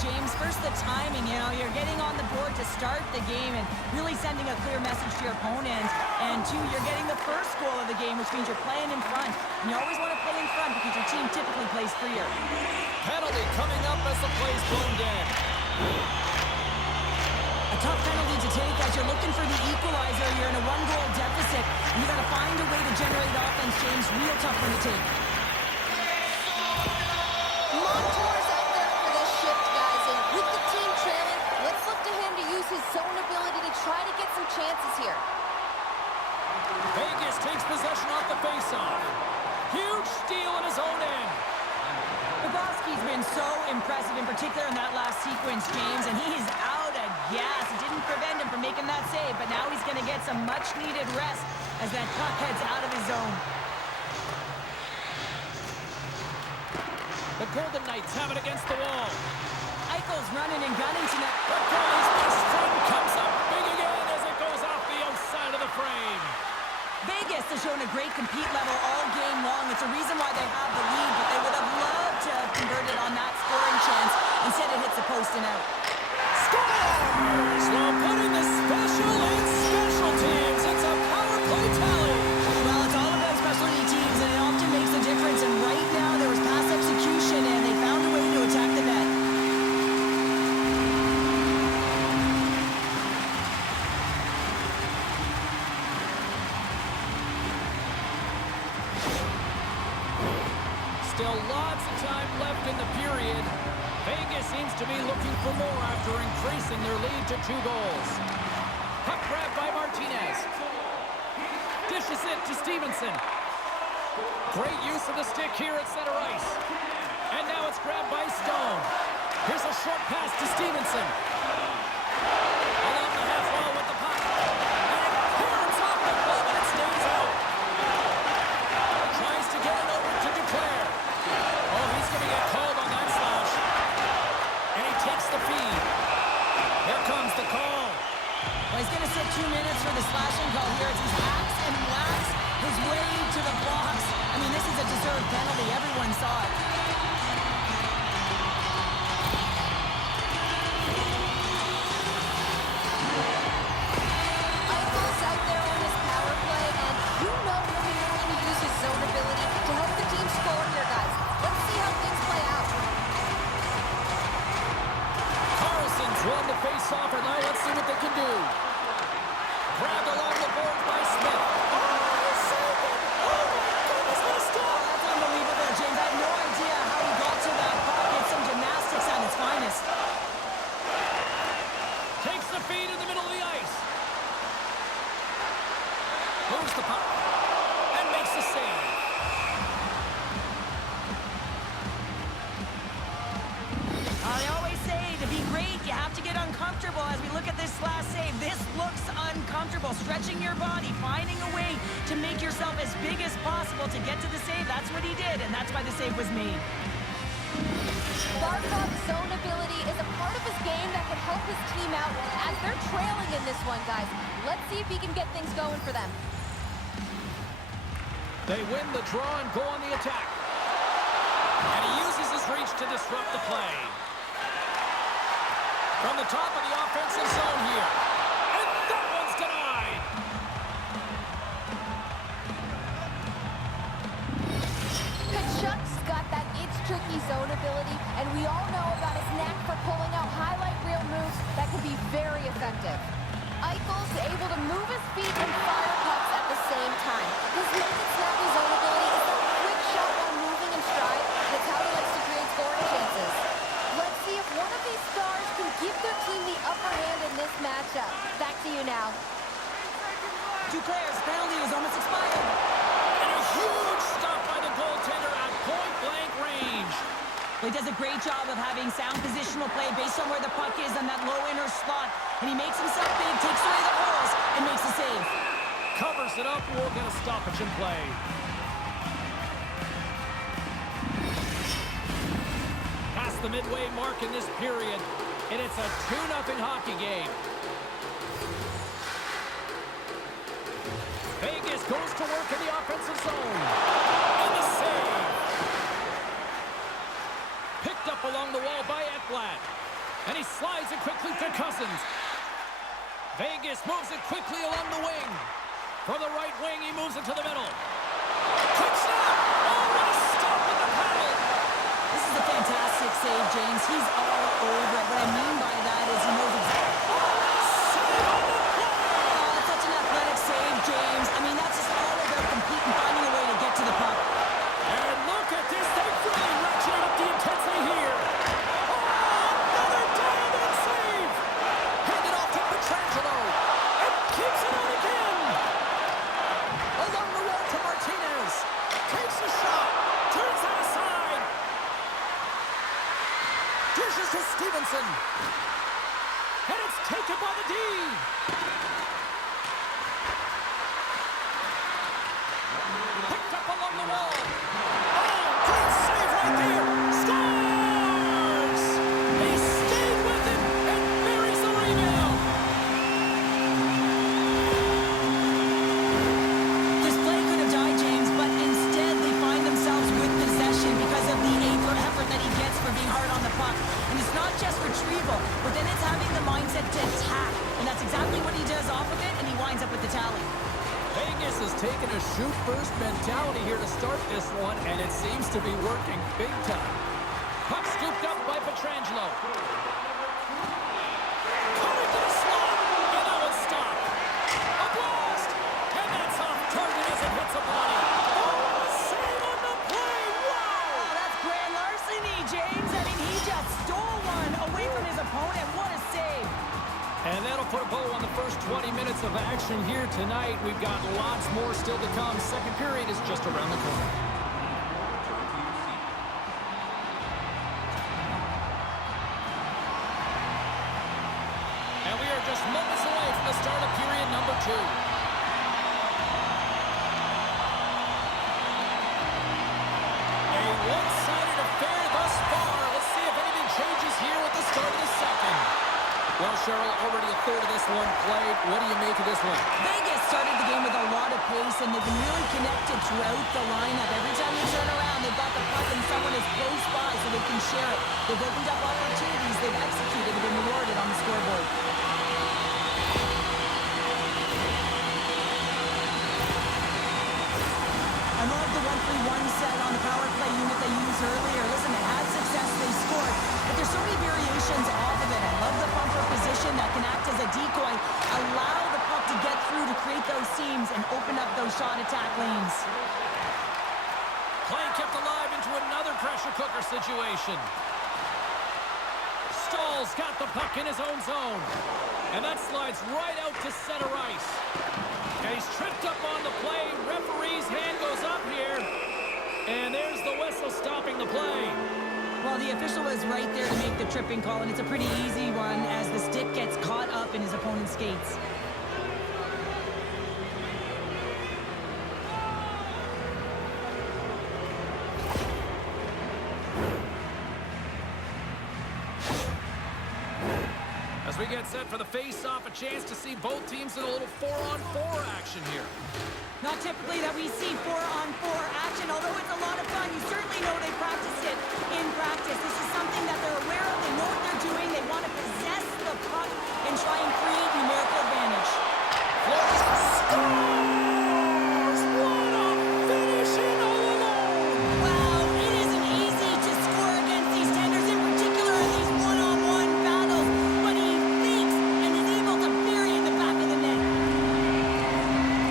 James. First, the timing. You're getting on the board to start the game and really sending a clear message to your opponent. And two, you're getting the first goal of the game, which means you're playing in front. And you always want to play in front because your team typically plays freer. Penalty coming up as the play's blown dead. A tough penalty to take as you're looking for the equalizer. You're in a one-goal deficit, and you got to find a way to generate offense, James. Real tough one to take. Montour's out there for this shift, guys, and with the team trailing, let's look to him to use his zone ability to try to get some chances here. Vegas takes possession off the faceoff. Huge steal in his own end. Bobrovsky's been so impressive, in particular in that last sequence, James, and he's out of gas. It didn't prevent him from making that save, but now he's going to get some much-needed rest as that puck heads out of his zone. The Golden Knights have it against the wall. Eichel's running and gunning tonight. The goalie's first string comes up big again as it goes off the outside of the frame. Vegas has shown a great compete level all game long. It's a reason why they have the lead, but they would have loved to have converted on that scoring chance. Instead, it hits the post and out. Scores! Well, put in the special and special teams. It's a power play tally. Well, it's all about specialty teams, and it often makes a difference. And right now, there was pass execution, and they found a way to attack the net. Still lots of time left in the period. Vegas seems to be looking for more after increasing their lead to 2 goals. Puck grab by Martinez. Dishes it to Stevenson. Great use of the stick here at center ice. And now it's grabbed by Stone. Here's a short pass to Stevenson. Along the half wall with the puck. And it clears off the glove and it stays out. Tries to get it over to Duclair. Oh, he's going to get called on that slash. And he takes the feed. Here comes the call. Well, he's going to sit 2 minutes for the slashing call here as he hacks and whacks his way to the blocks. I mean, this is a deserved penalty. Everyone saw it. Eichel's out there on his power play, and you know he'll be looking to use his zone ability to help the team score here, guys. Let's see how things play out. Carlson's won the face-off, and now let's see what they can do. Grabbed along the board by Smith. Oh, saved it! Oh, my goodness, what a stop! That's unbelievable, James. I have no idea how he got to that puck. It's some gymnastics at its finest. Takes the feed in the middle of the ice. Moves the puck. And makes the save. I always say, to be great, you have to get uncomfortable. As we look at this last save, this looks uncomfortable. Stretching your body, finding a way to make yourself as big as possible to get to the save. That's what he did, and that's why the save was made. Barkov's zone ability is a part of his game that can help his team out as they're trailing in this one, guys. Let's see if he can get things going for them. They win the draw and go on the attack. And he uses his reach to disrupt the play. From the top of the offensive zone here. And that one's denied. Kachuk's got that it's tricky zone ability, and we all know about his knack for pulling out highlight reel moves that can be very effective. Eichel's able to move his feet and fire pucks at the same time. His naked snappy zone ability is a quick shot while moving in stride, and it's how he likes to create scoring chances. Let's see if one of these stars can give their team the upper hand in this matchup. Back to you now. Duclair's penalty was almost expired. And a huge stop by the goaltender at point-blank range. Well, he does a great job of having sound positional play based on where the puck is on that low inner slot. And he makes himself big, takes away the holes, and makes a save. Covers it up, we'll get a stoppage in play. Past the midway mark in this period, and it's a 2-0 hockey game. Vegas goes to work in the offensive zone. And the save. Picked up along the wall by Ekblad. And he slides it quickly to Cousins. Vegas moves it quickly along the wing. From the right wing, he moves it to the middle. Quick snap! Oh, what a stop with the paddle! This is a fantastic save, James. He's all over it. What I mean by that is he knows exactly. Oh, that's such an athletic save, James. I mean, that's just all about competing, finding a way to get to the puck. And look at this. They've really ratcheted up the intensity here. Oh, another diamond save! Handed off to Pietrangelo. And keeps it out again. Along the wall to Martinez. Takes a shot. Turns that aside. Dishes to Stevenson. And it's taken by the D. Picked up along the wall. Oh, great save right there. Scores! He stayed with it and buries the rebound. This play could have died, James, but instead they find themselves with possession because of the effort that he gets for being hard on the puck. And it's not just retrieval, but then it's having the mindset to attack. And that's exactly what he does off of it, and he winds up with the tally. Vegas has taken a shoot-first mentality here to start this one, and it seems to be working big time. Puck scooped up by Pietrangelo. Coming to the slot, and that one's stopped. A blast, and that's off target as it hits a body. Oh, a save on the play! Wow! Oh, that's grand larceny, James. I mean, he just stole one away from his opponent. What a save. And that'll put a bow on the first 20 minutes of action here tonight. We've got lots more still to come. Second period is just around the corner. And we are just moments away from the start of period number 2. A one-sided affair thus far. Let's see if anything changes here with the start of the second. Well, Cheryl, already a third of this one played. What do you make of this one? Vegas started the game with a lot of pace, and they've been really connected throughout the lineup. Every time they turn around, they've got the puck, and someone is close by so they can share it. They've opened up opportunities. They've executed and been rewarded on the scoreboard. I love the 1-3-1 set on the power play unit they used earlier. Listen, it had success, they scored, but there's so many variations off of it. I love the bumper position that can act as a decoy, allow the puck to get through to create those seams and open up those shot attack lanes. Play kept alive into another pressure cooker situation. Stahl's got the puck in his own zone, and that slides right out to center ice. And he's tripped up on the play. Referee's hand goes up here. And there's the whistle stopping the play. Well, the official was right there to make the tripping call, and it's a pretty easy one as the stick gets caught up in his opponent's skates. As we get set for the face-off, a chance to see both teams in a little 4-on-4 action here. Not typically that we see 4-on-4 action, although it's a lot of fun. You certainly know they practice it in practice. This is something that they're aware of. They know what they're doing. They want to possess the puck and try and create numerical advantage. Flores scores! What a finish in all alone! Wow, it isn't easy to score against these tenders, in particular in these one-on-one battles, but he fakes and is able to bury in the back of the net.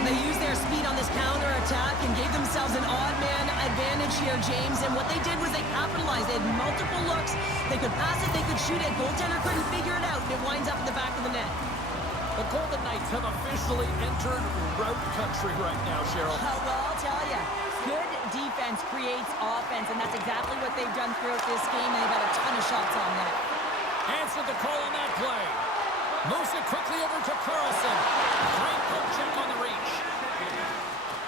They use their speed on this counter-attack and gave themselves an odd-man advantage here, James, and what they did was they capitalized. They had multiple looks. They could pass it, they could shoot it. Goaltender couldn't figure it out, and it winds up in the back of the net. The Golden Knights have officially entered route country right now, Cheryl. Well, I'll tell you, good defense creates offense, and that's exactly what they've done throughout this game, and they've had a ton of shots on net. Answered the call on that play. Moves it quickly over to Carlson. Great poke check on the reach.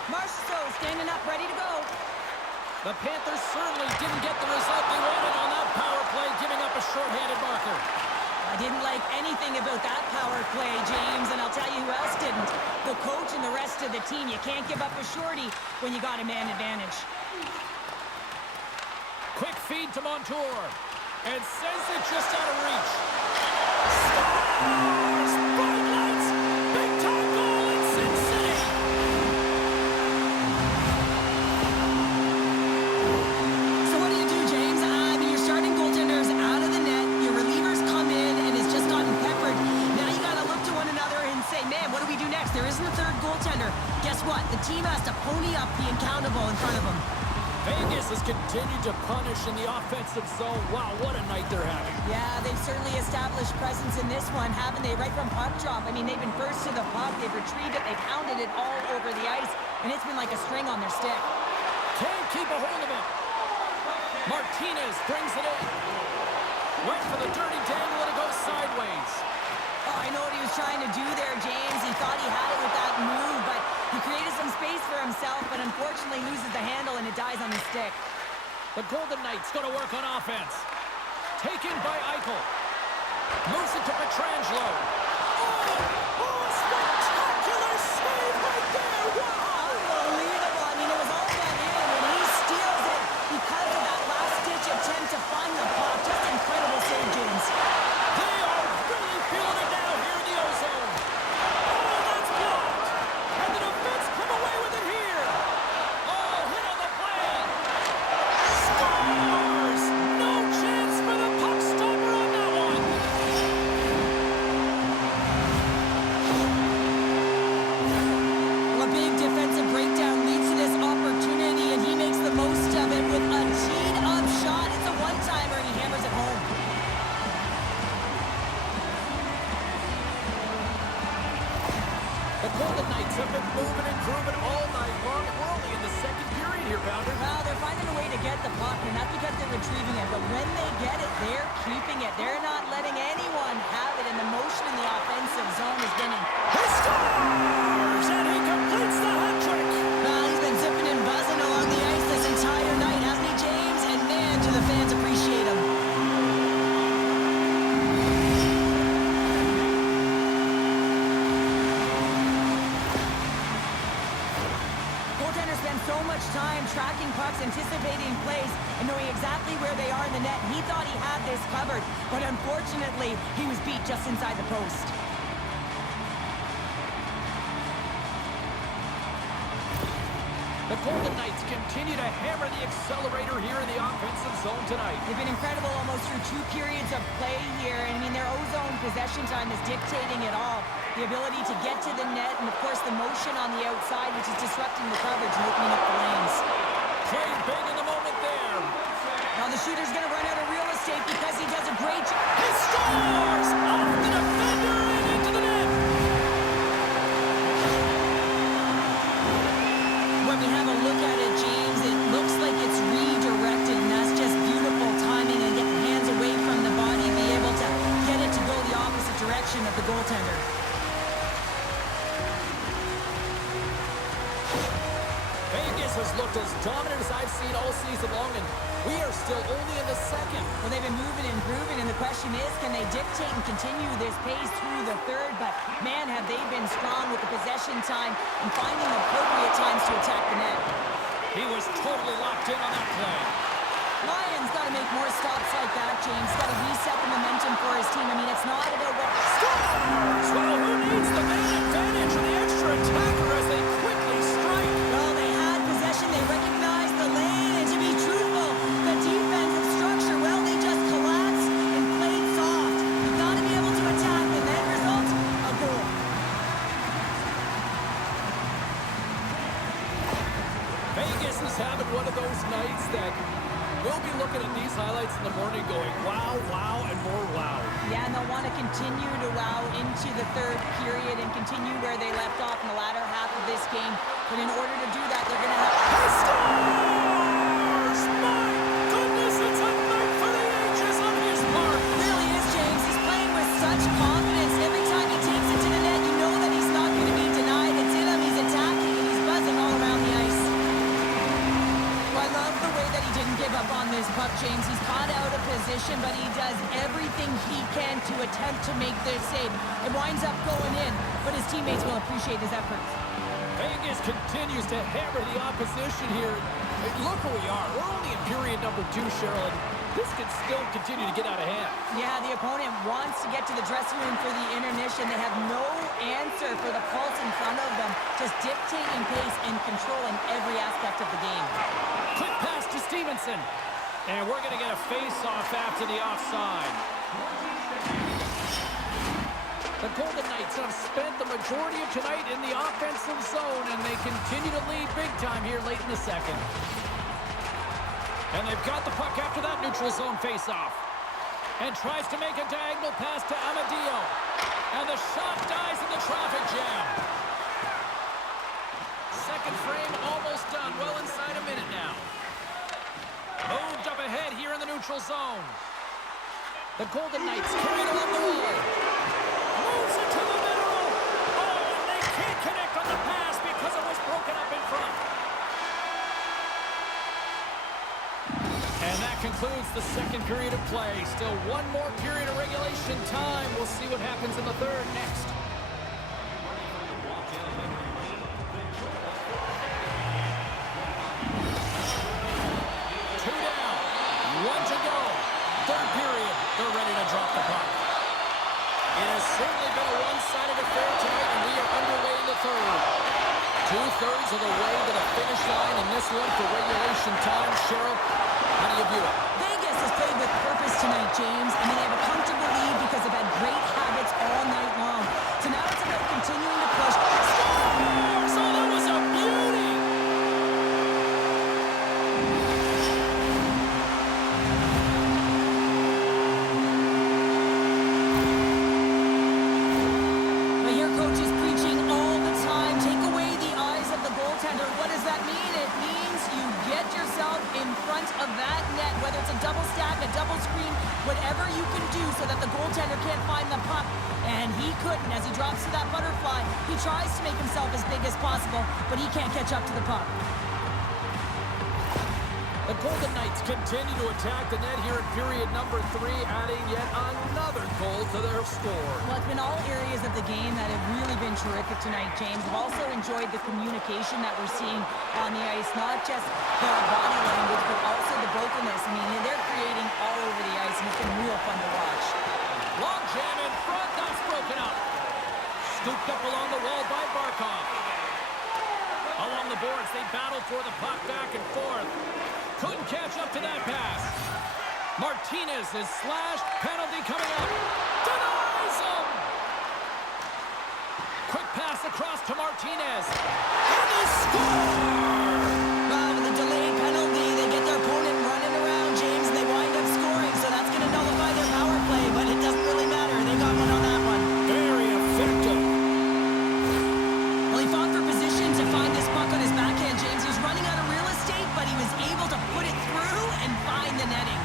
Marchessault standing up, ready to go. The Panthers certainly didn't get the result they wanted on that power play, giving up a shorthanded marker. I didn't like anything about that power play, James, and I'll tell you who else didn't. The coach and the rest of the team. You can't give up a shorty when you got a man advantage. Quick feed to Montour. And sends it just out of reach. goaltender, guess what? The team has to pony up the accountable in front of them. Vegas has continued to punish in the offensive zone. Wow, what a night they're having. Yeah, they've certainly established presence in this one, haven't they? Right from puck drop. I mean, they've been first to the puck. They've retrieved it. They've hounded it all over the ice, and it's been like a string on their stick. Can't keep a hold of it. Martinez brings it in. Went for the dirty dangle, and it goes sideways. Oh, I know what he was trying to do there, James. He thought he had it with that move, but he created some space for himself, but unfortunately loses the handle, and it dies on his stick. The Golden Knights going to work on offense. Taken by Eichel. Moves it to Pietrangelo. Oh, spectacular save right there. Wow. Unbelievable. I mean, it was all done in when he steals it because of that last-ditch attempt to find the puck. Just incredible save, James. They are really feeling it now here in the ozone. Oh, that's blocked. And the defense come away with it here. Oh, hit on the plane. Scores! No chance for the puck stopper on that one. Well, a big defensive breakdown leads to this opportunity, and he makes the most of it with a teed-up shot. It's a one-timer, and he hammers it home. The Golden Knights have been moving and grooving all night long. We're only in the second period here, Pounder. Well, they're finding a way to get the puck, and that's because they're retrieving it. But when they get it, they're keeping it. They're not letting anyone have it, and the motion in the offensive zone is winning. He scores! And he completes the hat trick. Well, he's been zipping and buzzing along the ice this entire night, hasn't he, James? And man, do the fans appreciate him. Goaltenders spend so much time tracking pucks, anticipating plays, and knowing exactly where they are in the net. He thought he had this covered, but unfortunately, he was beat just inside the post. The Golden Knights continue to hammer the accelerator here in the offensive zone tonight. They've been incredible almost through 2 periods of play here. And I mean, their ozone possession time is dictating it all. The ability to get to the net and, of course, the motion on the outside, which is disrupting the coverage and opening up the lanes. Played big in the moment there. Now the shooter's going to run out of real estate because he does a great job. He scores! Off the defender and into the net. When we have a look at it, James, it looks like it's redirected, and that's just beautiful timing and get the hands away from the body, be able to get it to go the opposite direction of the goaltender. Vegas has looked as dominant as I've seen all season long, and we are still only in the second. Well, they've been moving and grooving, and the question is, can they dictate and continue this pace through the third? But, man, have they been strong with the possession time and finding appropriate times to attack the net. He was totally locked in on that play. Lions got to make more stops like that, James. Got to reset the momentum for his team. I mean, it's not about what... Scores! Well, who needs the man advantage or the extra attacker as they quickly strike? Well, they had possession. They recognized the lane. And to be truthful, the defensive structure, well, they just collapsed and played soft. You've got to be able to attack. And then result, a goal. Vegas is having one of those nights that we'll be looking at these highlights in the morning going, wow, wow, and more wow. Yeah, and they'll want to continue to wow into the third period and continue where they left off in the latter half of this game. But in order to do that, they're going to have... He scores! My goodness, it's a night for the ages on his part. Really is, James. He's playing with such confidence. Every time he takes it to the net, you know that he's not going to be denied. It's in him. He's attacking, and he's buzzing all around the ice. Well, I love the way that he didn't give up on this puck, James. He's caught out of position, but he does everything he can to attempt to make this save. It winds up going in, but his teammates will appreciate his efforts. Vegas continues to hammer the opposition here. Hey, look where we are. We're only in period number 2, Cheryl, and this can still continue to get out of hand. Yeah, the opponent wants to get to the dressing room for the intermission. They have no answer for the pulse in front of them, just dictating pace and controlling every aspect of the game. Quick pass to Stevenson. And we're going to get a face-off after the offside. The Golden Knights have spent the majority of tonight in the offensive zone, and they continue to lead big time here late in the second. And they've got the puck after that neutral zone faceoff. And tries to make a diagonal pass to Amadio. And the shot dies in the traffic jam. Second frame almost done. Well inside a minute now. Moved up ahead here in the neutral zone. The Golden Knights carried along the wall. Moves it to the middle. Oh, and they can't connect on the pass because it was broken up in front. And that concludes the second period of play. Still one more period of regulation time. We'll see what happens in the third next. Two down. One to go. Third period. They're ready to drop the puck. It has certainly been a one-sided affair tonight, and we are underway in the third. Two-thirds of the way to the finish line in this one for regulation time. Cheryl, how do you view it? Vegas has played with purpose tonight, James. I mean, they have a comfortable lead because they've had great habits all night long. So now it's about continuing to push. Scores! Oh, that was a beauty! But your coach is preaching all the time. Take away the eyes of the goaltender. What does that mean? It means you get yourself in front of that net, whether it's a double stack, a double screen, whatever you can do so that the goaltender can't find the puck. And he couldn't. As he drops to that butterfly, he tries to make himself as big as possible, but he can't catch up to the puck. The Golden Knights continue to attack the net here in period number 3, adding yet another goal to their score. Well, it's been all areas of the game that have really been terrific tonight, James. I've also enjoyed the communication that we're seeing on the ice, not just their body language, but also the vocalness. I mean, they're creating all over the ice, and it's been real fun to watch. Long jam in front, that's broken up. Scooped up along the wall by Barkov. Along the boards, they battle for the puck back and forth. Couldn't catch up to that pass. Martinez is slashed. Penalty coming up. Denies him! Quick pass across to Martinez. And he scores! Well, with a delayed penalty, they get their opponent running around, James, and they wind up scoring, so that's going to nullify their power play, but it doesn't really matter. They got one on that one. Very effective. Well, he fought for position to find this puck on his backhand, James. He was running out of real estate, but he was able to put it through and find the netting.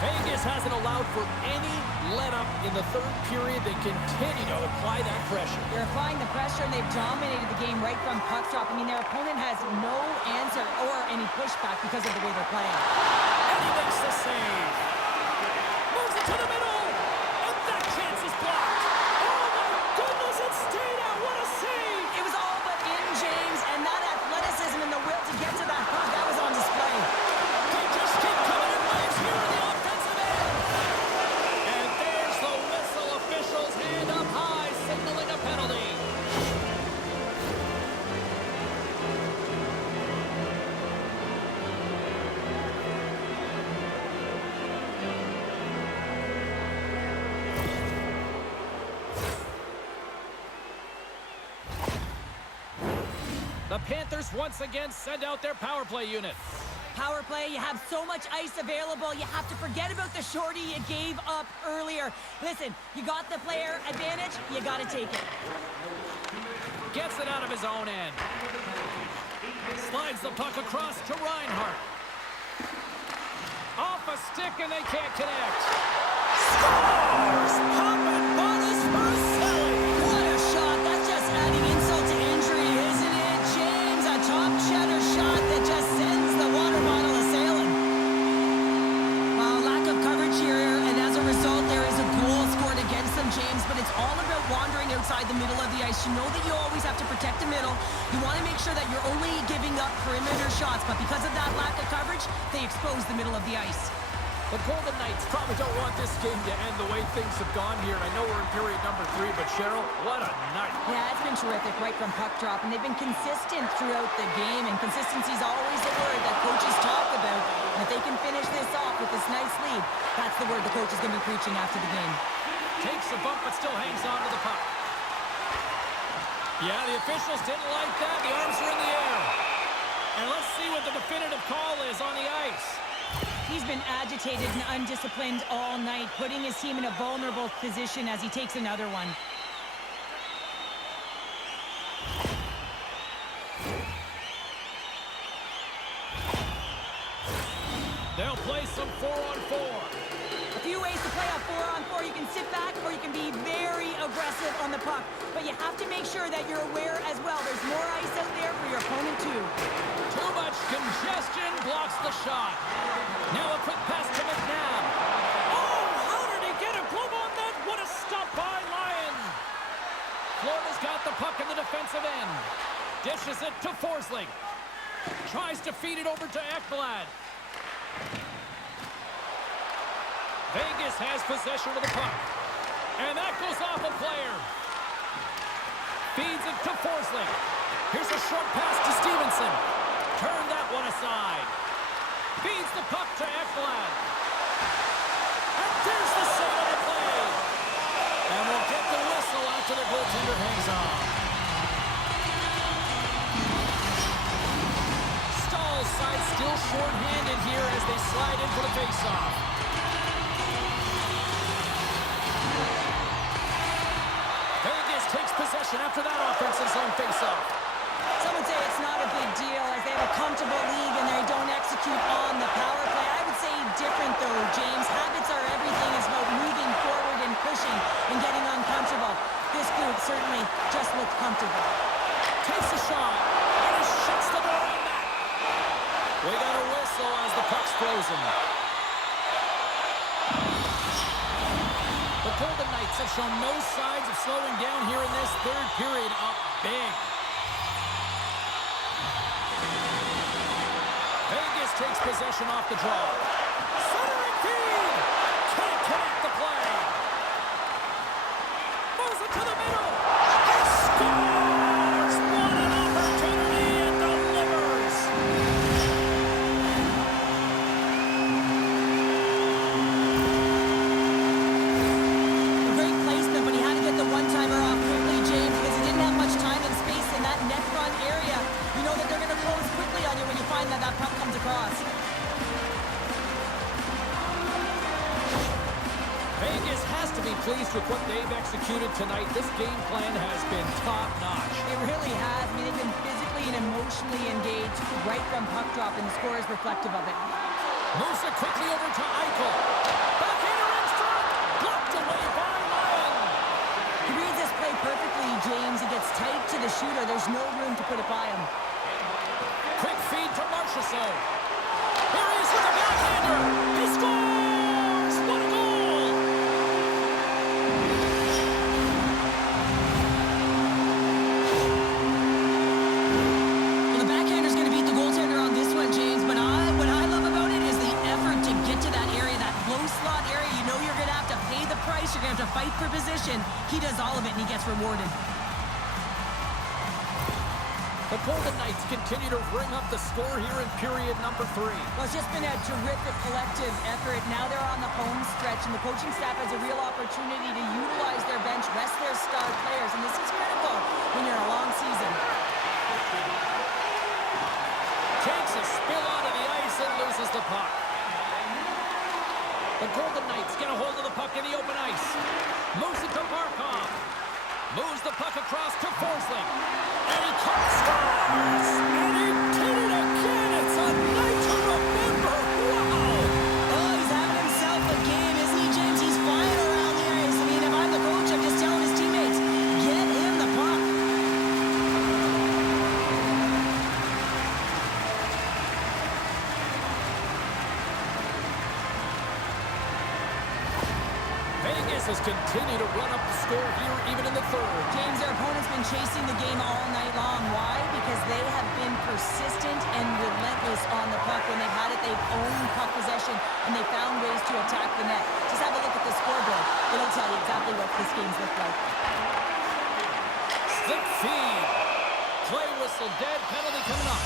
Vegas hasn't allowed for any let-up in the third period. They continue to apply that pressure. They're applying the pressure, and they've dominated the game right from puck drop. I mean, their opponent has no answer or any pushback because of the way they're playing. And he makes the save. Moves it to the middle. And that chance is blocked. Oh, my goodness, it stayed out. What a save. It was all but in, James, and that athleticism and the will to get to that puck, that was on display. They just keep coming in waves here in the offensive end. And there's the whistle. Officials hand up high, signaling a penalty. The Panthers once again send out their power play unit. Power play, you have so much ice available, you have to forget about the shorty you gave up earlier. Listen, you got the player advantage, you got to take it. Gets it out of his own end. Slides the puck across to Reinhart. Off a stick and they can't connect. Scores! Poppin' bonus for Silly. What a shot, that's just adding insult to injury, isn't it, James? A top cheddar shot that just sends the water bottle a-sailing. Lack of coverage here, and as a result, there is a goal scored against them, James, but it's all about wandering outside the middle of the ice. You know that you always have to protect the middle. You want to make sure that you're only giving up perimeter shots, but because of that lack of coverage, they expose the middle of the ice. The Golden Knights probably don't want this game to end the way things have gone here. I know we're in period number 3, but Cheryl, what a night. Yeah, it's been terrific right from puck drop, and they've been consistent throughout the game, and consistency is always a word that coaches talk about. And if they can finish this off with this nice lead, that's the word the coach is going to be preaching after the game. Takes a bump, but still hangs on to the puck. Yeah, the officials didn't like that. The arms are in the air. And let's see what the definitive call is on the ice. He's been agitated and undisciplined all night, putting his team in a vulnerable position as he takes another one. They'll play some 4-on-4. A few ways to play a 4-on-4. You can sit back or you can be very aggressive on the puck. But you have to make sure that you're aware as well. There's more ice out there for your opponent too. Too much congestion blocks the shot. Now a quick pass to McNabb. Oh, how did he get a glove on that? What a stop by Lyon. Florida's got the puck in the defensive end. Dishes it to Forsling. Tries to feed it over to Ekblad. Vegas has possession of the puck. And that goes off a player. Feeds it to Forsling. Here's a short pass to Stevenson. Turn that one aside. Feeds the puck to Ekblad. And there's the save of the play. And we'll get the whistle after the goaltender hangs on. Stahl's side still short-handed here as they slide in for the faceoff. Vegas takes possession after that offensive zone faceoff. Some would say it's not a big deal as they have a comfortable league and they don't execute on the power play. I would say different though, James. Habits are everything. It's about moving forward and pushing and getting uncomfortable. This group certainly just looked comfortable. Takes a shot and he shuts the door on that. We got a whistle as the puck's frozen. The Golden Knights have shown no signs of slowing down here in this third period, up big. Vegas takes possession off the draw. Centering feed! Can't connect the play. Moves it to the middle. He scores! What an opportunity and delivers! A great placement, but he had to get the one-timer off quickly, James, because he didn't have much time and space in that net front area. You know that they're going to close quickly on you when you find that that puck comes across. Vegas has to be pleased with what they've executed tonight. This game plan has been top-notch. It really has. I mean, they've been physically and emotionally engaged right from puck drop, and the score is reflective of it. Moves it quickly over to Eichel. Backhander in front. Blocked away by Lyon. He reads this play perfectly, James. He gets tight to the shooter. There's no room to put it by him. Quick feed to Marchessault. Here he is with the backhander. He scores! What a goal! Well, the backhander's going to beat the goaltender on this one, James. But what I love about it is the effort to get to that area, that low slot area. You know you're going to have to pay the price. You're going to have to fight for position. He does all of it, and he gets rewarded. The Golden Knights continue to ring up the score here in period number 3. Well, it's just been a terrific collective effort. Now they're on the home stretch, and the coaching staff has a real opportunity to utilize their bench, rest their star players, and this is critical when you're in a long season. Takes a spill out of the ice and loses the puck. The Golden Knights get a hold of the puck in the open ice. Moves it to Markov. Moves the puck across to Forsling. And he scores! And he did it again! It's a night to remember! Wow! Oh, he's having himself a game, isn't he, James? He's flying around the ice. I mean, if I'm the coach, I'm just telling his teammates, get him the puck. Vegas has continued to run up the score here even in the third. James, their opponent's been chasing the game all night long. Why? Because they have been persistent and relentless on the puck. When they've had it, they've owned puck possession and they found ways to attack the net. Just have a look at the scoreboard. It'll tell you exactly what this game's looked like. Slip feed. Play whistle dead. Penalty coming up.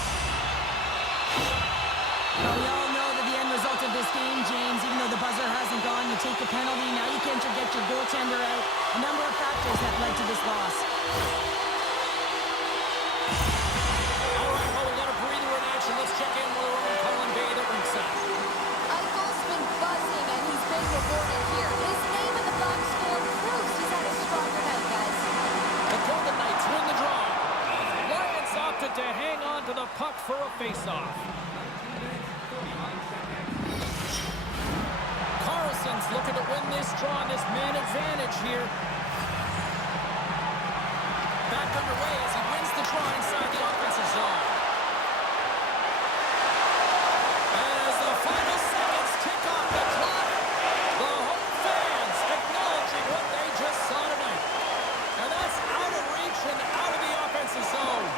Well, we all know that the end result of this game, James, even though the buzzer hasn't gone, you take the penalty. Now you can't get your goaltender out. A number of factors have led to this loss. All right, well, we got a breather in action. Let's check in with our own Colin Bay at ringside. Eichel's been buzzing, and he's been rewarded here. His name in the box score proves he's had a stronger night, guys. The Golden Knights win the draw. Lions opted to hang on to the puck for a face-off. Carlson's looking to win this draw on this man advantage here. Back underway as he wins the draw inside the offensive zone. As the final seconds tick off the clock, the home fans acknowledging what they just saw tonight. And that's out of reach and out of the offensive zone.